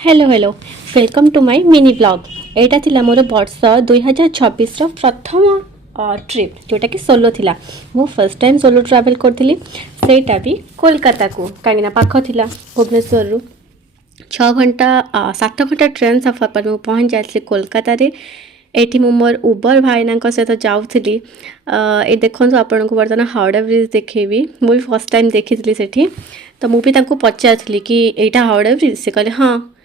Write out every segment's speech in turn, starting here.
Hello hello welcome to my mini blog. एटा थिला मोर वर्ष 2026 प्रथम ट्रिप जोटा कि सोलो थिला। मो फर्स्ट टाइम सोलो ट्रैवल करथिली, सेटा भी कोलकाता को कहीं पाख थिला। भुवनेश्वर रु 6 घंटा 7 घंटा ट्रेन सफर पर मु पहुँच जाइली कोलकाता रे। एठी मु मोर उबर भाईना सहित जाऊली। ए देखो आपन को बर्तमान हावड़ा ब्रिज देखेबी। मु भी फर्स्ट टाइम देखी सेठी, तो मु भी तांको पचारली कि एटा हावड़ा ब्रिज। से कहले हाँ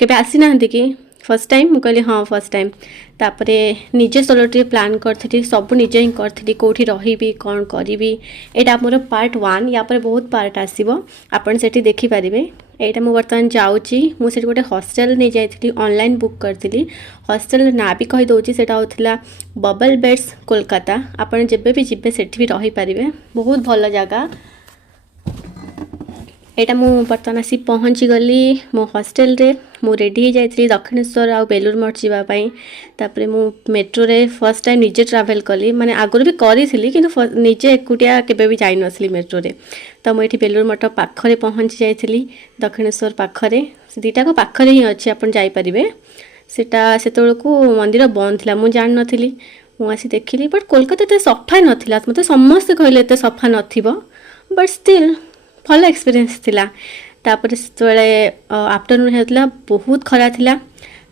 केबे आसी ना कि फर्स्ट टाइम। मु कहली हाँ फर्स्ट टाइम। तापरे निजे सोलो ट्रिप प्लान करथि, सब निजे ही करथि, कोठी रहिबी कौन करिबी। एटा मोर पार्ट 1, या पर बहुत पार्ट आसीबो, आपन सेठी देखि पारिबे। एटा मु बर्तमान जाउची। मु सेठी गोटे हॉस्टल नै जाइथिली, ऑनलाइन बुक करथिली। हॉस्टल ना भी कहि दउची, सेटा होथिला बबल बेड्स कोलकाता। आपन जेबे भी जिबे सेठी भी रहि पारिबे, बहुत भल जगह। एटा मु बर्तमान आसी पहुँची गली मो हॉस्टल रे। मु रेडी हो जाइली दक्षिणेश्वर आ बेलूर मठ जावाई। तापरे मु मेट्रो रे फर्स्ट टाइम निजे ट्रैवल कली, माने आगुर भी करी किंतु निजे एकुटिया केबे भी जाई नसली मेट्रो रे। तो मु एठी बेलूर मठ पाखरे पहुँची जाइली, दक्षिणेश्वर पाखरे। दीटा को पाखरे ही अच्छे, आपन जाई परिबे। सेटा सेतोळको मंदिर बंद थिला, मु जान नथिली। मु आसी देखिली, बट कोलकाता ते सफा नथिला। मते समस्त कहले एते सफा नथिबो, बट स्टिल भल एक्सपीरियंस थिला। तापर से आफ्टरनून होता बहुत खरा थिला।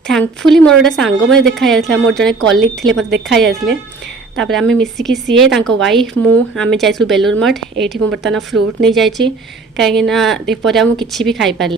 थैंकफुली मोर गोटे सांग मत देखा जाता, मोर जड़े कलिग थे मत देखा जाते। तापर आम मिसिकी सीए वाइफ मु आम जाइलु बेलूर मठ। ये बर्तमान फ्रूट नहीं जाइए कहीं दीपर मुझे भी खाई पारि।